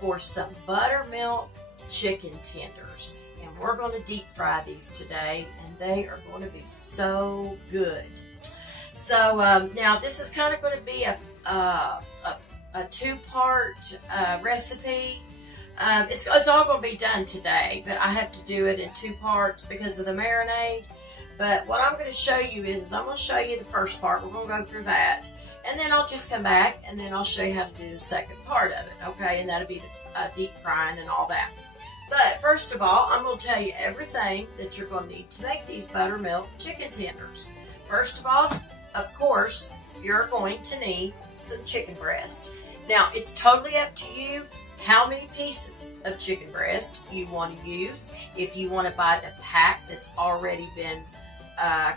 for some buttermilk chicken tenders. And we're going to deep fry these today, and they are going to be so good. So now this is kind of going to be a two-part recipe. It's all going to be done today, but I have to do it in two parts because of the marinade. But what I'm going to show you is I'm going to show you the first part. We're going to go through that. And then I'll just come back and then I'll show you how to do the second part of it, okay? And that'll be the deep frying and all that. But first of all, I'm going to tell you everything that you're going to need to make these buttermilk chicken tenders. First of all, of course, you're going to need some chicken breast. Now, it's totally up to you how many pieces of chicken breast you want to use. If you want to buy the pack that's already been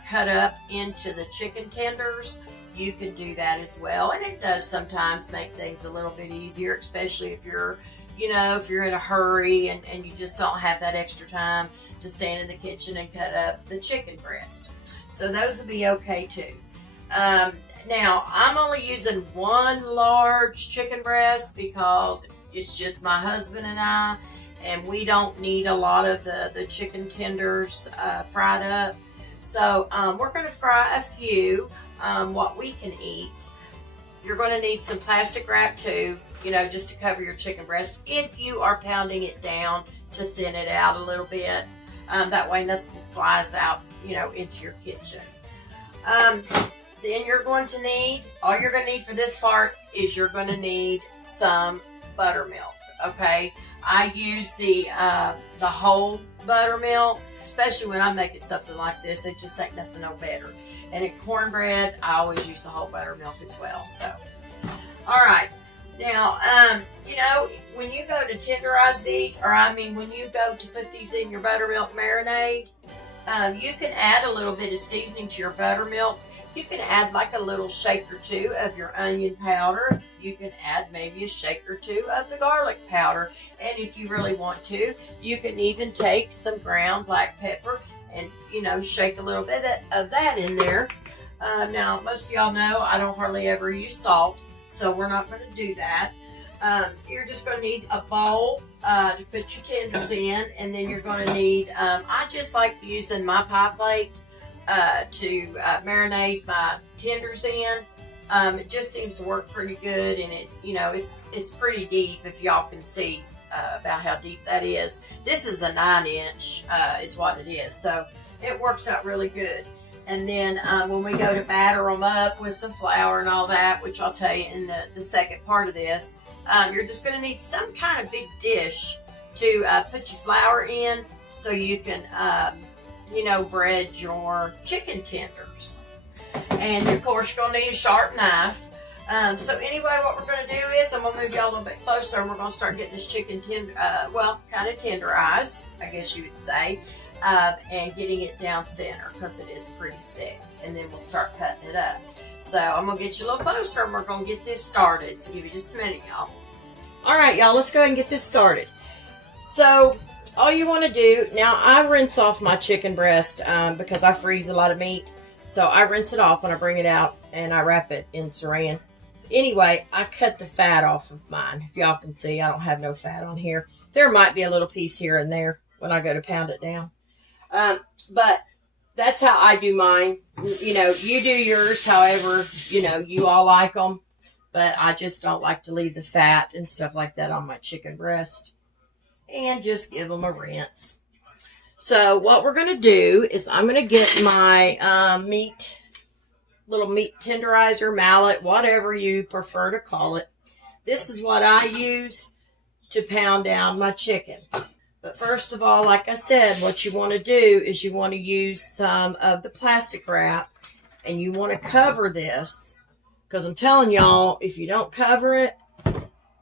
cut up into the chicken tenders, you can do that as well. And it does sometimes make things a little bit easier, especially if you're, if you're in a hurry and you just don't have that extra time to stand in the kitchen and cut up the chicken breast. So those would be okay too. Now, I'm only using one large chicken breast because it's just my husband and I, and we don't need a lot of the chicken tenders fried up. So we're going to fry a few, what we can eat. You're going to need some plastic wrap too, just to cover your chicken breast if you are pounding it down to thin it out a little bit. That way nothing flies out, into your kitchen. Then you're going to need, all you're going to need for this part is you're going to need some buttermilk, okay? I use the whole buttermilk, especially when I'm making something like this. It just ain't nothing no better. And in cornbread, I always use the whole buttermilk as well. So, all right. Now, when you go to tenderize these, when you go to put these in your buttermilk marinade, you can add a little bit of seasoning to your buttermilk. You can add like a little shake or two of your onion powder. You can add maybe a shake or two of the garlic powder. And if you really want to, you can even take some ground black pepper and, shake a little bit of that in there. Now, most of y'all know I don't hardly ever use salt, so we're not going to do that. You're just going to need a bowl to put your tenders in, and then you're going to need, I just like using my pie plate to marinate my tenders in. It just seems to work pretty good, and it's it's pretty deep, if y'all can see about how deep that is. This is a 9-inch is what it is, so it works out really good. And then when we go to batter them up with some flour and all that, which I'll tell you in the second part of this, you're just going to need some kind of big dish to put your flour in so you can bread your chicken tenders. And of course, you're going to need a sharp knife. So anyway, what we're going to do is I'm going to move y'all a little bit closer, and we're going to start getting this chicken kind of tenderized, I guess you would say, and getting it down thinner because it is pretty thick. And then we'll start cutting it up. So I'm going to get you a little closer, and we're going to get this started. So give me just a minute, y'all. All right, y'all, let's go ahead and get this started. So all you want to do, now I rinse off my chicken breast because I freeze a lot of meat. So I rinse it off when I bring it out, and I wrap it in saran. Anyway, I cut the fat off of mine. If y'all can see, I don't have no fat on here. There might be a little piece here and there when I go to pound it down. But that's how I do mine. You do yours however, you all like them. But I just don't like to leave the fat and stuff like that on my chicken breast. And just give them a rinse. So what we're going to do is I'm going to get my little meat tenderizer, mallet, whatever you prefer to call it. This is what I use to pound down my chicken. But first of all, like I said, what you want to do is you want to use some of the plastic wrap, and you want to cover this, because I'm telling y'all, if you don't cover it,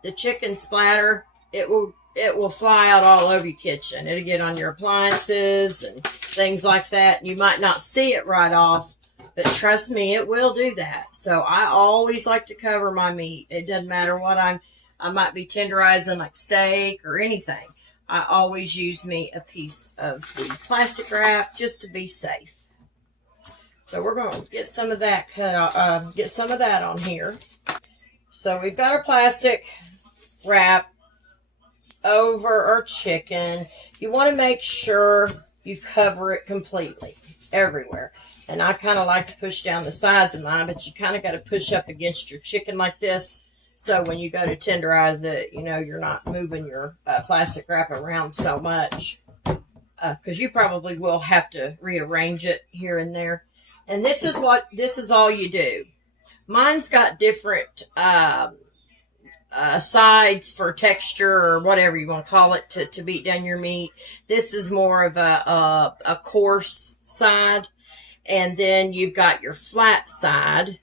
the chicken splatter, it will fly out all over your kitchen. It'll get on your appliances and things like that. And you might not see it right off, but trust me, it will do that. So I always like to cover my meat. It doesn't matter what I might be tenderizing, like steak or anything. I always use me a piece of the plastic wrap just to be safe. So we're going to get some of that get some of that on here. So we've got our plastic wrap over our chicken, you want to make sure you cover it completely everywhere. And I kind of like to push down the sides of mine, but you kind of got to push up against your chicken like this. So when you go to tenderize it, you know, you're not moving your plastic wrap around so much. Because you probably will have to rearrange it here and there. And this is all you do. Mine's got different sides for texture or whatever you want to call it to beat down your meat. This is more of a coarse side. And then you've got your flat side.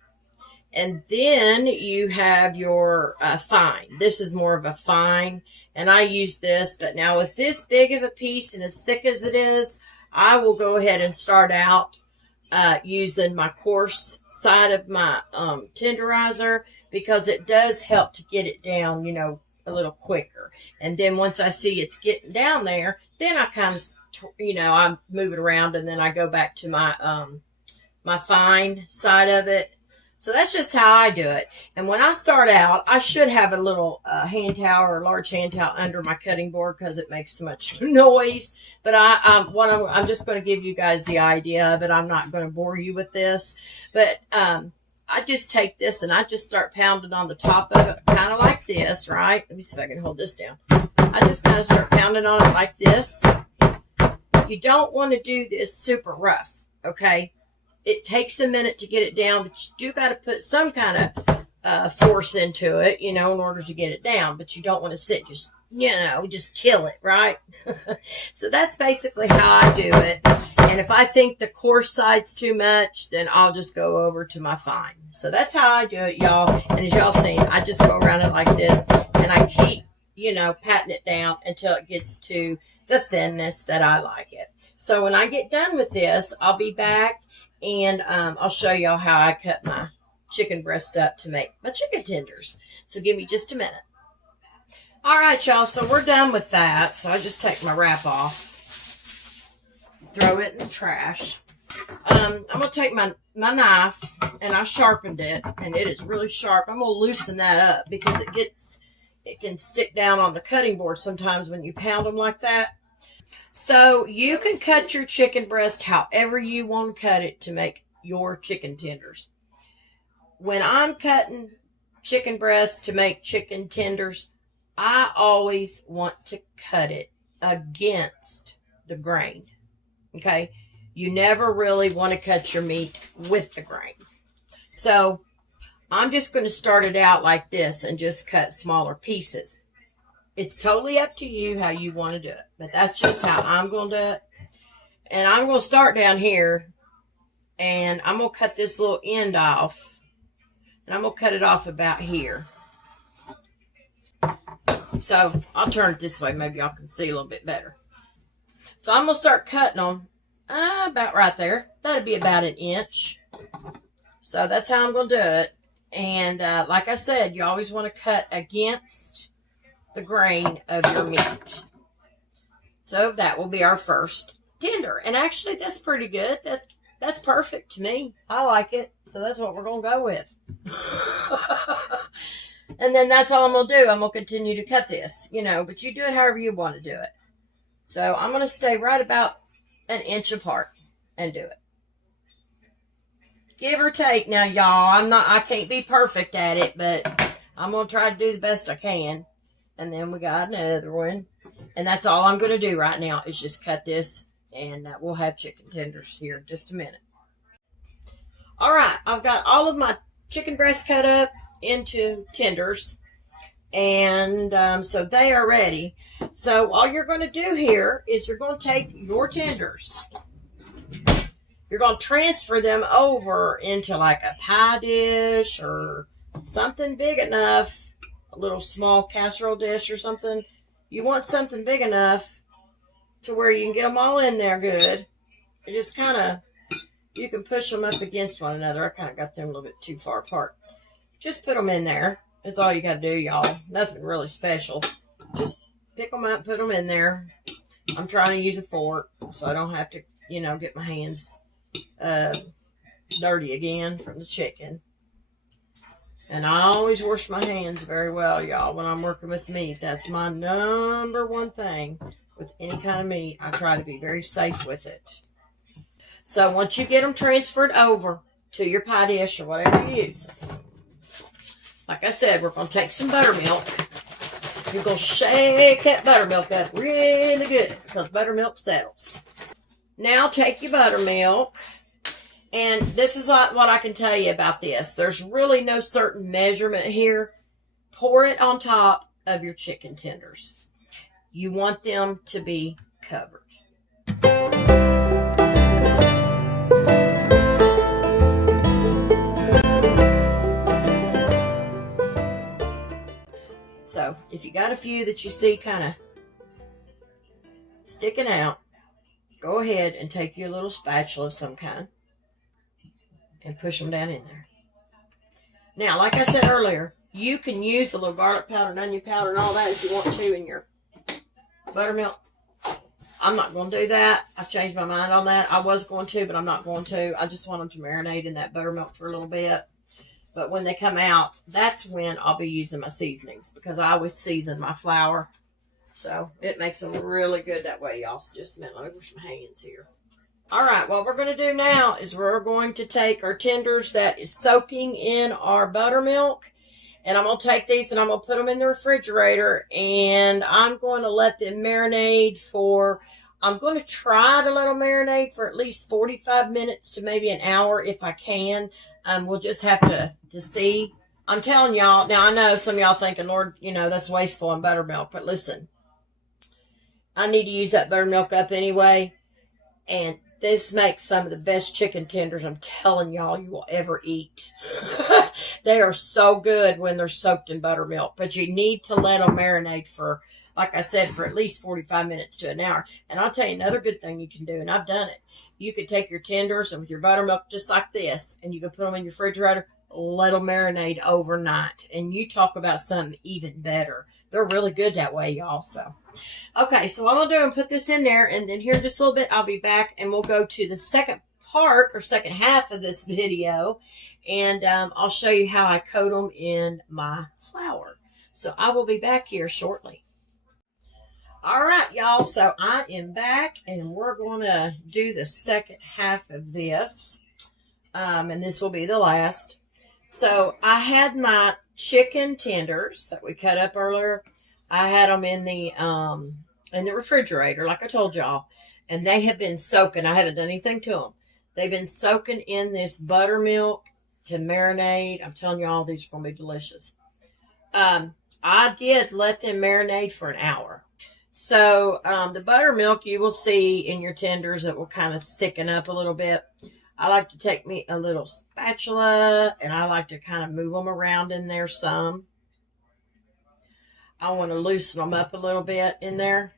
And then you have your fine. This is more of a fine. And I use this. But now with this big of a piece and as thick as it is, I will go ahead and start out using my coarse side of my tenderizer, because it does help to get it down, you know, a little quicker. And then once I see it's getting down there, then I kind of, you know, I move it around and then I go back to my my fine side of it. So that's just how I do it. And when I start out, I should have a little hand towel or a large hand towel under my cutting board because it makes so much noise. But I'm just going to give you guys the idea of it. I'm not going to bore you with this. But I just take this and I just start pounding on the top of it, kind of like this, right? Let me see if I can hold this down. I just kind of start pounding on it like this. You don't want to do this super rough, okay? It takes a minute to get it down, but you do got to put some kind of force into it, you know, in order to get it down. But you don't want to sit just, you know, just kill it, right? So that's basically how I do it. And if I think the coarse side's too much, then I'll just go over to my fine. So that's how I do it, y'all. And as y'all seen, I just go around it like this, and I keep, you know, patting it down until it gets to the thinness that I like it. So when I get done with this, I'll be back. And I'll show y'all how I cut my chicken breast up to make my chicken tenders. So give me just a minute. All right, y'all. So we're done with that. So I just take my wrap off, throw it in the trash. I'm going to take my knife, and I sharpened it, and it is really sharp. I'm going to loosen that up because it can stick down on the cutting board sometimes when you pound them like that. So you can cut your chicken breast however you want to cut it to make your chicken tenders. When I'm cutting chicken breast to make chicken tenders, I always want to cut it against the grain. Okay? You never really want to cut your meat with the grain. So I'm just going to start it out like this and just cut smaller pieces. It's totally up to you how you want to do it. But that's just how I'm going to do it. And I'm going to start down here. And I'm going to cut this little end off. And I'm going to cut it off about here. So I'll turn it this way. Maybe y'all can see a little bit better. So I'm going to start cutting them about right there. That'd be about an inch. So that's how I'm going to do it. And like I said, you always want to cut against the grain of your meat. So that will be our first tender. And actually, that's pretty good. That's perfect to me. I like it. So that's what we're going to go with. And then that's all I'm going to do. I'm going to continue to cut this, you know, but you do it however you want to do it. So I'm going to stay right about an inch apart and do it. Give or take. Now, y'all, I can't be perfect at it, but I'm going to try to do the best I can. And then we got another one. And that's all I'm going to do right now is just cut this. And we'll have chicken tenders here in just a minute. All right. I've got all of my chicken breast cut up into tenders. And so they are ready. So all you're going to do here is you're going to take your tenders. You're going to transfer them over into like a pie dish or something big enough. A little small casserole dish or something. You want something big enough to where you can get them all in there good. And just kind of, you can push them up against one another. I kind of got them a little bit too far apart. Just put them in there. That's all you got to do, y'all. Nothing really special. Just pick them up, put them in there. I'm trying to use a fork so I don't have to, you know, get my hands dirty again from the chicken. And I always wash my hands very well, y'all, when I'm working with meat. That's my number one thing with any kind of meat. I try to be very safe with it. So once you get them transferred over to your pie dish or whatever you use, like I said, we're going to take some buttermilk. You're going to shake that buttermilk up really good because buttermilk settles. Now take your buttermilk. And this is what I can tell you about this. There's really no certain measurement here. Pour it on top of your chicken tenders. You want them to be covered. So if you got a few that you see kind of sticking out, go ahead and take your little spatula of some kind and push them down in there. Now, like I said earlier, you can use a little garlic powder and onion powder and all that if you want to in your buttermilk. I'm not going to do that. I've changed my mind on that. I was going to, but I'm not going to. I just want them to marinate in that buttermilk for a little bit. But when they come out, that's when I'll be using my seasonings because I always season my flour. So it makes them really good that way, y'all. So just a minute, let me wash my hands here. All right, what we're going to do now is we're going to take our tenders that is soaking in our buttermilk. And I'm going to take these and I'm going to put them in the refrigerator. And I'm going to let them marinate for, I'm going to try to let them marinate for at least 45 minutes to maybe an hour if I can. We'll just have to see. I'm telling y'all, now I know some of y'all thinking, Lord, that's wasteful on buttermilk. But listen, I need to use that buttermilk up anyway. And this makes some of the best chicken tenders, I'm telling y'all, you will ever eat. They are so good when they're soaked in buttermilk. But you need to let them marinate for, like I said, for at least 45 minutes to an hour. And I'll tell you another good thing you can do, and I've done it. You could take your tenders and with your buttermilk just like this, and you can put them in your refrigerator, let them marinate overnight. And you talk about something even better. They're really good that way, y'all. So, okay, so what I'm going to do is put this in there, and then here in just a little bit, I'll be back, and we'll go to the second part or second half of this video, and I'll show you how I coat them in my flour. So I will be back here shortly. All right, y'all, so I am back, and we're going to do the second half of this, and this will be the last. So I had my chicken tenders that we cut up earlier. I had them in the refrigerator, like I told y'all, and they have been soaking. I haven't done anything to them. They've been soaking in this buttermilk to marinate. I'm telling y'all, these are going to be delicious. I did let them marinate for an hour. So the buttermilk, you will see in your tenders, it will kind of thicken up a little bit. I like to take me a little spatula, and I like to kind of move them around in there some. I want to loosen them up a little bit in there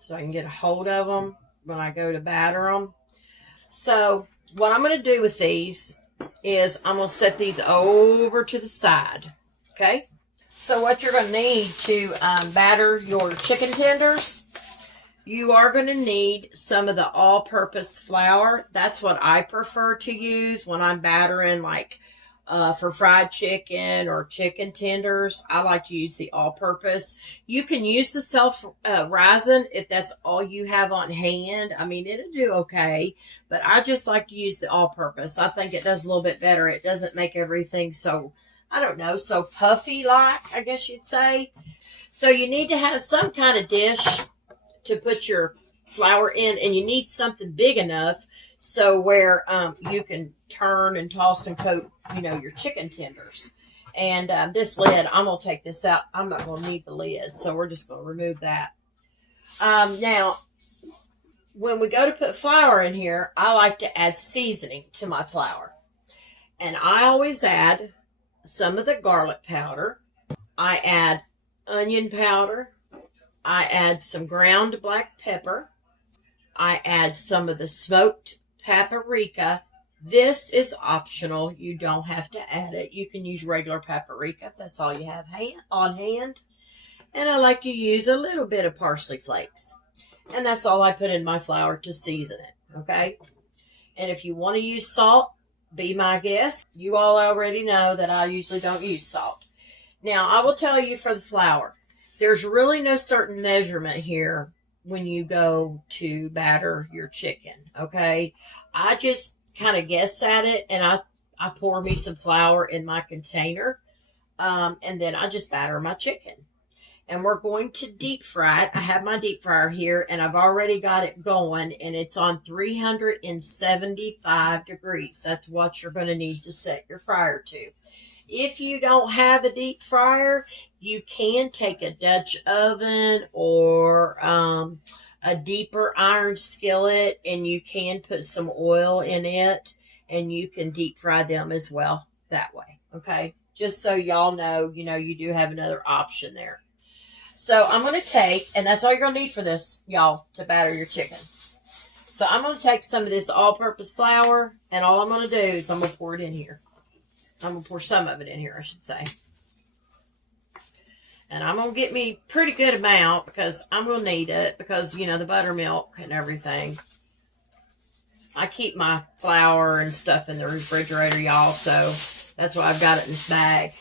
so I can get a hold of them when I go to batter them. So what I'm going to do with these is I'm going to set these over to the side, okay? So what you're going to need to batter your chicken tenders, you are going to need some of the all-purpose flour. That's what I prefer to use when I'm battering, like for fried chicken or chicken tenders. I like to use the all-purpose. You can use the self-rising if that's all you have on hand. I mean, it'll do okay, but I just like to use the all-purpose. I think it does a little bit better. It doesn't make everything so, I don't know, so puffy-like, I guess you'd say. So you need to have some kind of dish to put your flour in, and you need something big enough so where you can turn and toss and coat, your chicken tenders. And this lid, I'm going to take this out. I'm not going to need the lid, so we're just going to remove that. Now, when we go to put flour in here, I like to add seasoning to my flour. And I always add some of the garlic powder. I add onion powder. I add some ground black pepper. I add some of the smoked paprika. This is optional. You don't have to add it. You can use regular paprika if that's all you have on hand. And I like to use a little bit of parsley flakes. And that's all I put in my flour to season it, okay? And if you want to use salt, be my guest. You all already know that I usually don't use salt. Now, I will tell you for the flour, there's really no certain measurement here when you go to batter your chicken, okay? I just kind of guess at it, and I pour me some flour in my container, and then I just batter my chicken. And we're going to deep fry it. I have my deep fryer here, and I've already got it going, and it's on 375 degrees. That's what you're going to need to set your fryer to. If you don't have a deep fryer, you can take a Dutch oven or a deeper iron skillet, and you can put some oil in it, and you can deep fry them as well that way, okay? Just so y'all know, you do have another option there. So I'm going to take, and that's all you're going to need for this, y'all, to batter your chicken. So I'm going to take some of this all-purpose flour, and all I'm going to do is I'm going to pour it in here. I'm going to pour some of it in here, I should say. And I'm going to get me a pretty good amount because I'm going to need it because, the buttermilk and everything. I keep my flour and stuff in the refrigerator, y'all, so that's why I've got it in this bag.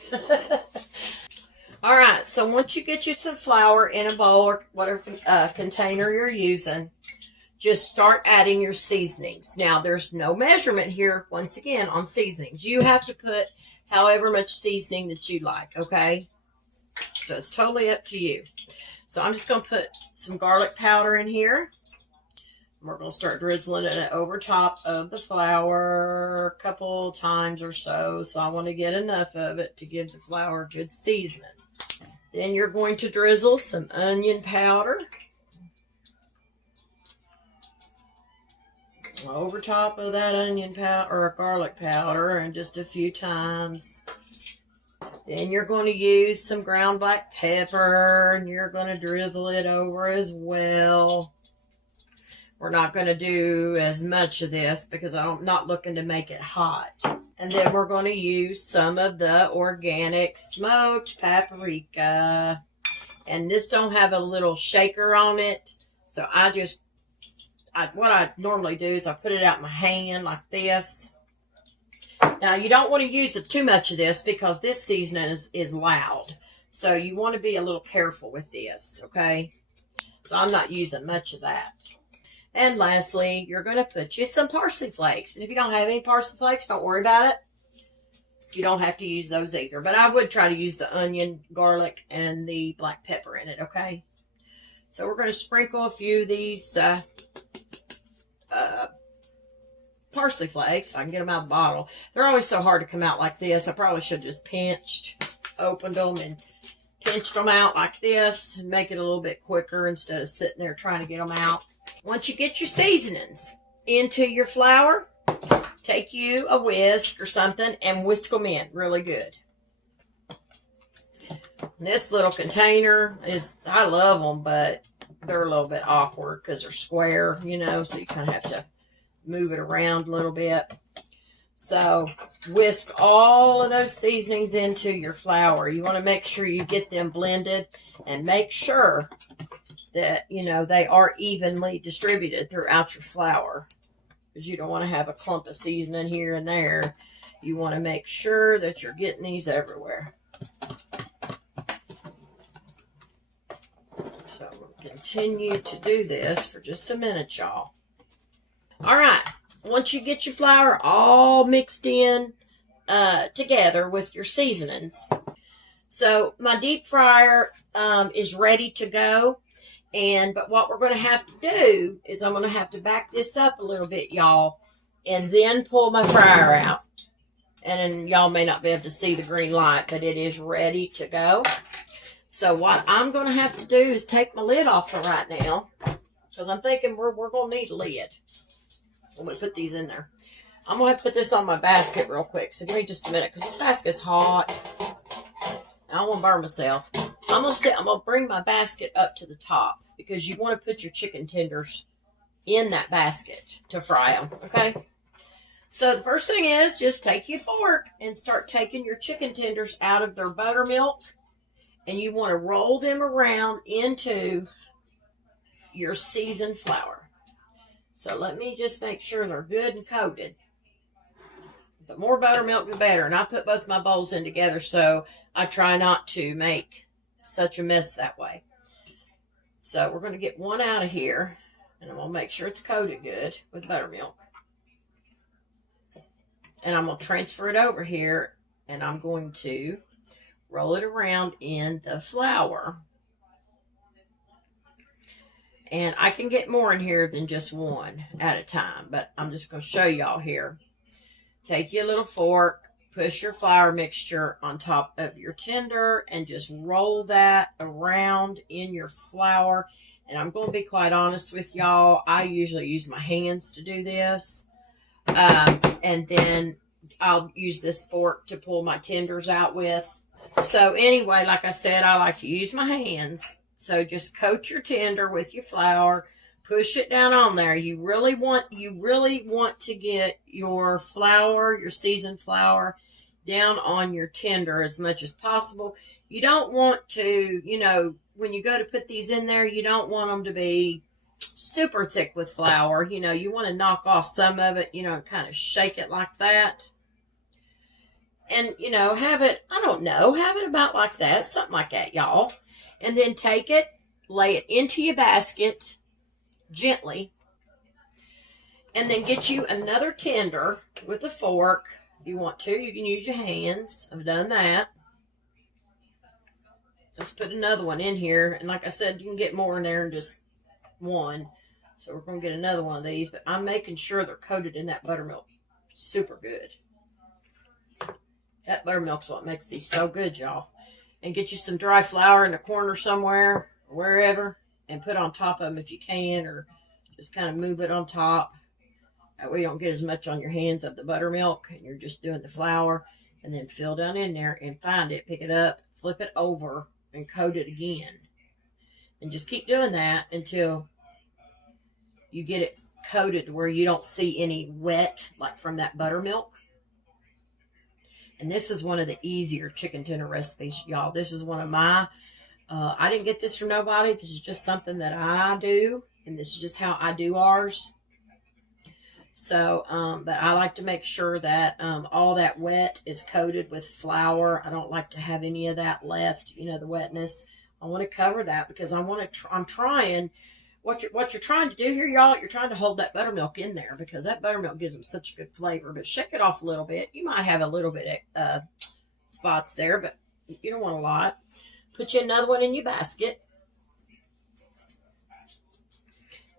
All right, so once you get you some flour in a bowl or whatever container you're using, just start adding your seasonings. Now, there's no measurement here, once again, on seasonings. You have to put however much seasoning that you like, okay? So it's totally up to you. So I'm just going to put some garlic powder in here. We're going to start drizzling it over top of the flour a couple times or so. So I want to get enough of it to give the flour good seasoning. Then you're going to drizzle some onion powder over top of that onion powder or garlic powder, and just a few times. Then you're going to use some ground black pepper, and you're going to drizzle it over as well. We're not going to do as much of this because I'm not looking to make it hot. And then we're going to use some of the organic smoked paprika. And this don't have a little shaker on it. So what I normally do is I put it out in my hand like this. Now, you don't want to use too much of this because this seasoning is loud. So you want to be a little careful with this, okay? So I'm not using much of that. And lastly, you're going to put you some parsley flakes. And if you don't have any parsley flakes, don't worry about it. You don't have to use those either. But I would try to use the onion, garlic, and the black pepper in it, okay? So we're going to sprinkle a few of these parsley flakes. If I can get them out of the bottle. They're always so hard to come out like this. I probably should have just opened them and pinched them out like this and make it a little bit quicker instead of sitting there trying to get them out. Once you get your seasonings into your flour, take you a whisk or something and whisk them in really good. This little container I love them, but they're a little bit awkward because they're square, so you kind of have to move it around a little bit. So whisk all of those seasonings into your flour. You want to make sure you get them blended and make sure that, they are evenly distributed throughout your flour. Because you don't want to have a clump of seasoning here and there. You want to make sure that you're getting these everywhere. So we'll continue to do this for just a minute, y'all. All right. Once you get your flour all mixed in together with your seasonings. So my deep fryer is ready to go. But what we're going to have to do is I'm going to have to back this up a little bit, y'all, and then pull my fryer out. And then y'all may not be able to see the green light, but it is ready to go. So what I'm going to have to do is take my lid off for right now, because I'm thinking we're going to need a lid when we put these in there. I'm going to have to put this on my basket real quick, so give me just a minute, because this basket's hot. I don't want to burn myself. I'm going to bring my basket up to the top because you want to put your chicken tenders in that basket to fry them, okay? So the first thing is just take your fork and start taking your chicken tenders out of their buttermilk, and you want to roll them around into your seasoned flour. So let me just make sure they're good and coated. The more buttermilk, the better. And I put both my bowls in together, so I try not to make such a mess that way. So we're going to get one out of here, and I'm going to make sure it's coated good with buttermilk. And I'm going to transfer it over here, and I'm going to roll it around in the flour. And I can get more in here than just one at a time, but I'm just going to show y'all here. Take your little fork, push your flour mixture on top of your tender, and just roll that around in your flour. And I'm going to be quite honest with y'all, I usually use my hands to do this. And then I'll use this fork to pull my tenders out with. So anyway, like I said, I like to use my hands. So just coat your tender with your flour, push it down on there. You really want to get your flour, your seasoned flour, down on your tender as much as possible. You don't want to, when you go to put these in there, you don't want them to be super thick with flour. You want to knock off some of it, kind of shake it like that. And, have it about like that, something like that, y'all. And then take it, lay it into your basket gently, and then get you another tender with a fork. If you want to, you can use your hands. I've done that. Just put another one in here, and like I said, you can get more in there than just one. So we're going to get another one of these, but I'm making sure they're coated in that buttermilk super good. That buttermilk's what makes these so good, y'all. And get you some dry flour in the corner somewhere, or wherever, and put on top of them if you can, or just kind of move it on top. That way you don't get as much on your hands of the buttermilk, and you're just doing the flour. And then fill down in there and find it, pick it up, flip it over, and coat it again. And just keep doing that until you get it coated to where you don't see any wet, like from that buttermilk. And this is one of the easier chicken tender recipes, y'all. This is one of my, I didn't get this from nobody. This is just something that I do. And this is just how I do ours. So, but I like to make sure that all that wet is coated with flour. I don't like to have any of that left, the wetness. I want to cover that because I'm trying, what you're trying to do here, y'all, you're trying to hold that buttermilk in there because that buttermilk gives them such a good flavor. But shake it off a little bit. You might have a little bit of spots there, but you don't want a lot. Put you another one in your basket.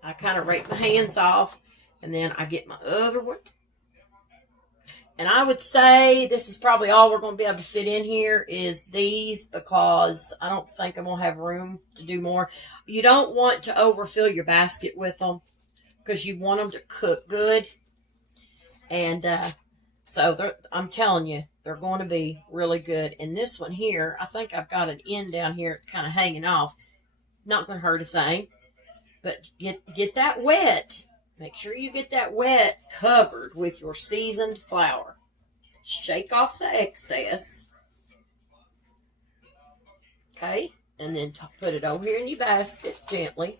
I kind of rake my hands off, and then I get my other one. And I would say this is probably all we're going to be able to fit in here is these, because I don't think I'm going to have room to do more. You don't want to overfill your basket with them because you want them to cook good. And so I'm telling you, they're going to be really good. And this one here, I think I've got an end down here kind of hanging off. Not going to hurt a thing. But get that wet. Make sure you get that wet covered with your seasoned flour. Shake off the excess. Okay? And then put it over here in your basket gently.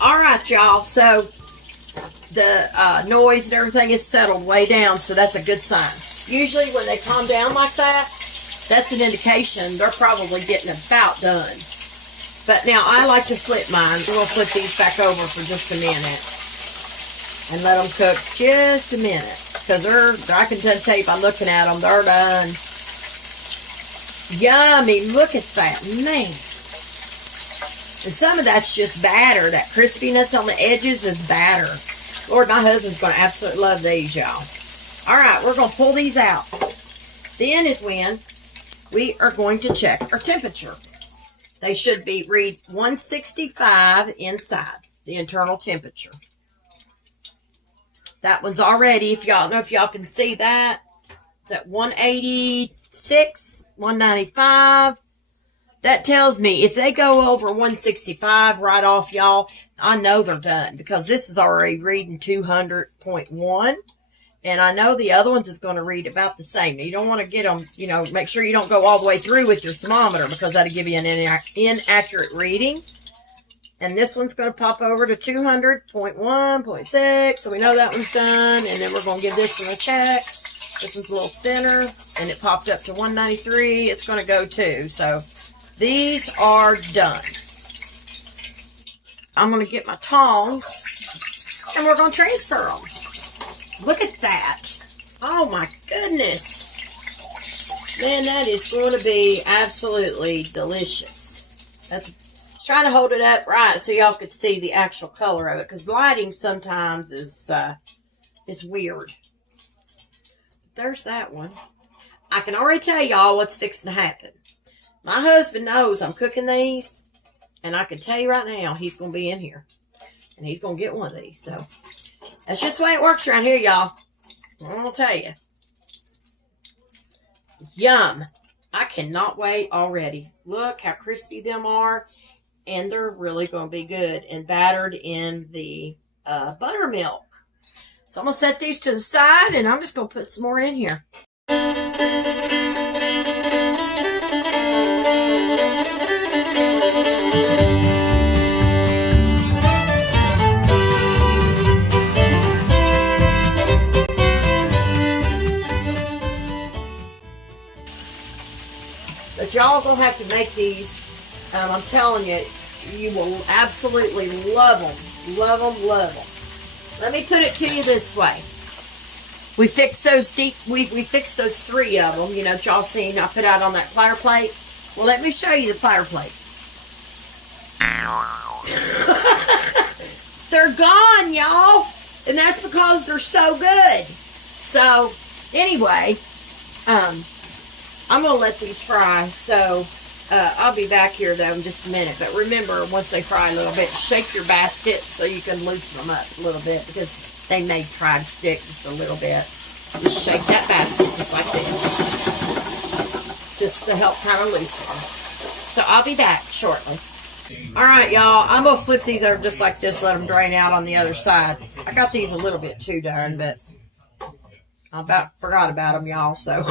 Alright, y'all. So the noise and everything is settled way down, so that's a good sign. Usually when they calm down like that, that's an indication they're probably getting about done. But now I like to flip mine. We'll flip these back over for just a minute and let them cook just a minute, because I can tell you by looking at them, they're done. Yummy. Look at that, man. And some of that's just batter. That crispiness on the edges is batter. Lord, my husband's going to absolutely love these, y'all. All right, we're going to pull these out. Then is when we are going to check our temperature. They should read 165 inside, the internal temperature. That one's already, if y'all know if y'all can see that, it's at 186, 195. That tells me if they go over 165 right off, y'all, I know they're done, because this is already reading 200.1. And I know the other ones is going to read about the same. You don't want to get them, you know, make sure you don't go all the way through with your thermometer because that'll give you an inaccurate reading. And this one's going to pop over to 200.1, 0.6. So we know that one's done. And then we're going to give this one a check. This one's a little thinner. And it popped up to 193. It's going to go too. So these are done. I'm going to get my tongs. And we're going to transfer them. Look at that. Oh my goodness. Man, that is going to be absolutely delicious. That's trying to hold it up right so y'all could see the actual color of it, because lighting sometimes is weird. There's that one. I can already tell y'all what's fixing to happen. My husband knows I'm cooking these, and I can tell you right now he's going to be in here, and he's going to get one of these. So that's just the way it works around here, y'all. I'm going to tell you. Yum. I cannot wait already. Look how crispy them are. And they're really going to be good and battered in the buttermilk. So I'm going to set these to the side, and I'm just going to put some more in here. But y'all gonna have to make these. I'm telling you, you will absolutely love them. Love them, love them. Let me put it to you this way. We fixed those we fixed those 3 of them, you know, y'all seen I put out on that fire plate. Well, let me show you the fire plate. They're gone, y'all. And that's because they're so good. So, anyway, I'm going to let these fry, so I'll be back here, though, in just a minute. But remember, once they fry a little bit, shake your basket so you can loosen them up a little bit, because they may try to stick just a little bit. Just shake that basket just like this, just to help kind of loosen them. So I'll be back shortly. All right, y'all, I'm going to flip these over just like this, let them drain out on the other side. I got these a little bit too done, but I about forgot about them, y'all, so...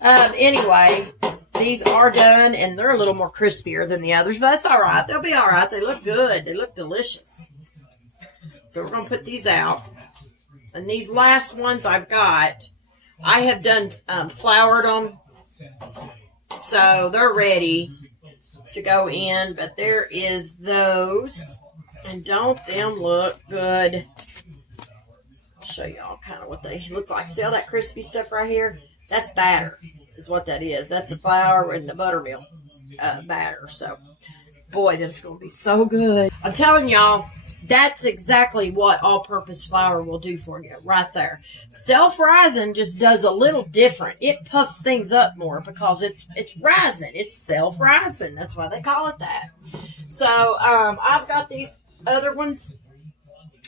Anyway, these are done, and they're a little more crispier than the others, but that's all right. They'll be all right. They look good. They look delicious. So we're going to put these out. And these last ones I've got, I have done floured them, so they're ready to go in, but there is those, and don't them look good? I'll show y'all kind of what they look like. See all that crispy stuff right here? That's batter, is what that is. That's the flour and the buttermilk batter. So, boy, that's going to be so good. I'm telling y'all, that's exactly what all-purpose flour will do for you, right there. Self-rising just does a little different. It puffs things up more because it's rising. It's self-rising. That's why they call it that. So, I've got these other ones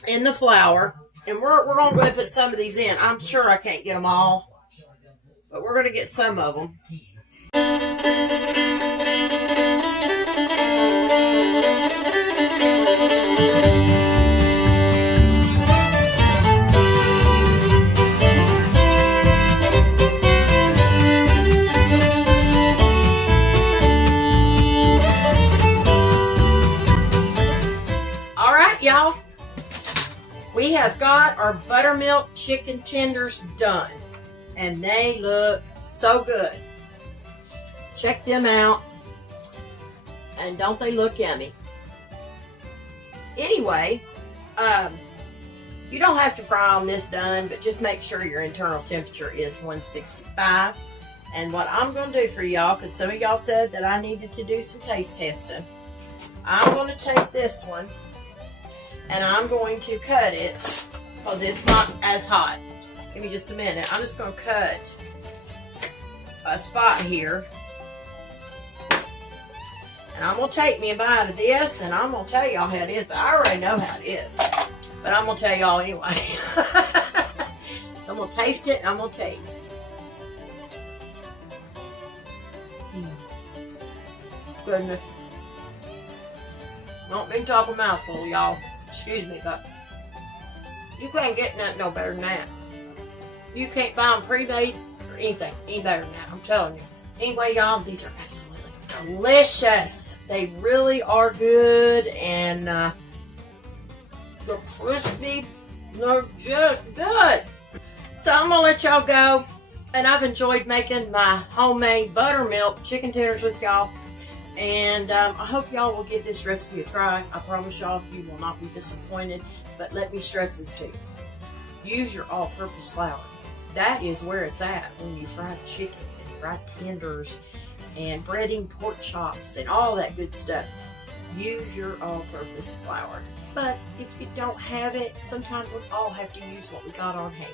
in the flour, and we're going to go and put some of these in. I'm sure I can't get them all, but we're going to get some of them. All right, y'all. We have got our buttermilk chicken tenders done. And they look so good. Check them out. And don't they look yummy? Anyway, you don't have to fry on this done, but just make sure your internal temperature is 165. And what I'm going to do for y'all, because some of y'all said that I needed to do some taste testing, I'm going to take this one and I'm going to cut it because it's not as hot. Give me just a minute. I'm just going to cut a spot here. And I'm going to take me a bite of this, and I'm going to tell y'all how it is. But I already know how it is. But I'm going to tell y'all anyway. So I'm going to taste it, and I'm going to tell you. Goodness. Don't be talking mouthful, y'all. Excuse me, but You can't get nothing no better than that. You can't buy them pre-made or anything any better than that. I'm telling you. Anyway, y'all, these are absolutely delicious. They really are good, and they're crispy. They're just good. So I'm gonna let y'all go, and I've enjoyed making my homemade buttermilk chicken tenders with y'all, and I hope y'all will give this recipe a try. I promise y'all you will not be disappointed. But let me stress this to you: use your all-purpose flour. That is where it's at when you fry chicken and fry tenders and breading pork chops and all that good stuff. Use your all-purpose flour. But if you don't have it, sometimes we all have to use what we got on hand.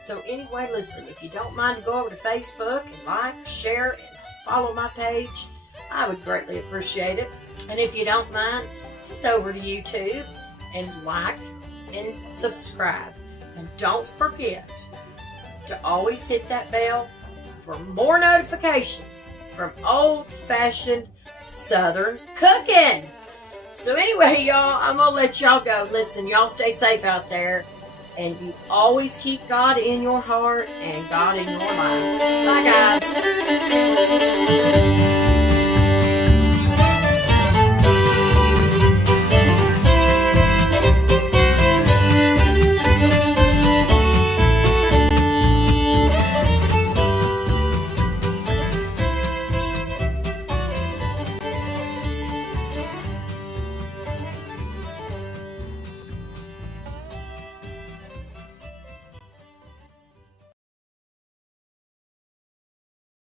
So anyway, listen, if you don't mind, go over to Facebook and like, share, and follow my page. I would greatly appreciate it. And if you don't mind, head over to YouTube and like and subscribe. And don't forget to always hit that bell for more notifications from old-fashioned Southern cooking. So anyway, y'all, I'm going to let y'all go. Listen, y'all stay safe out there. And you always keep God in your heart and God in your life. Bye, guys.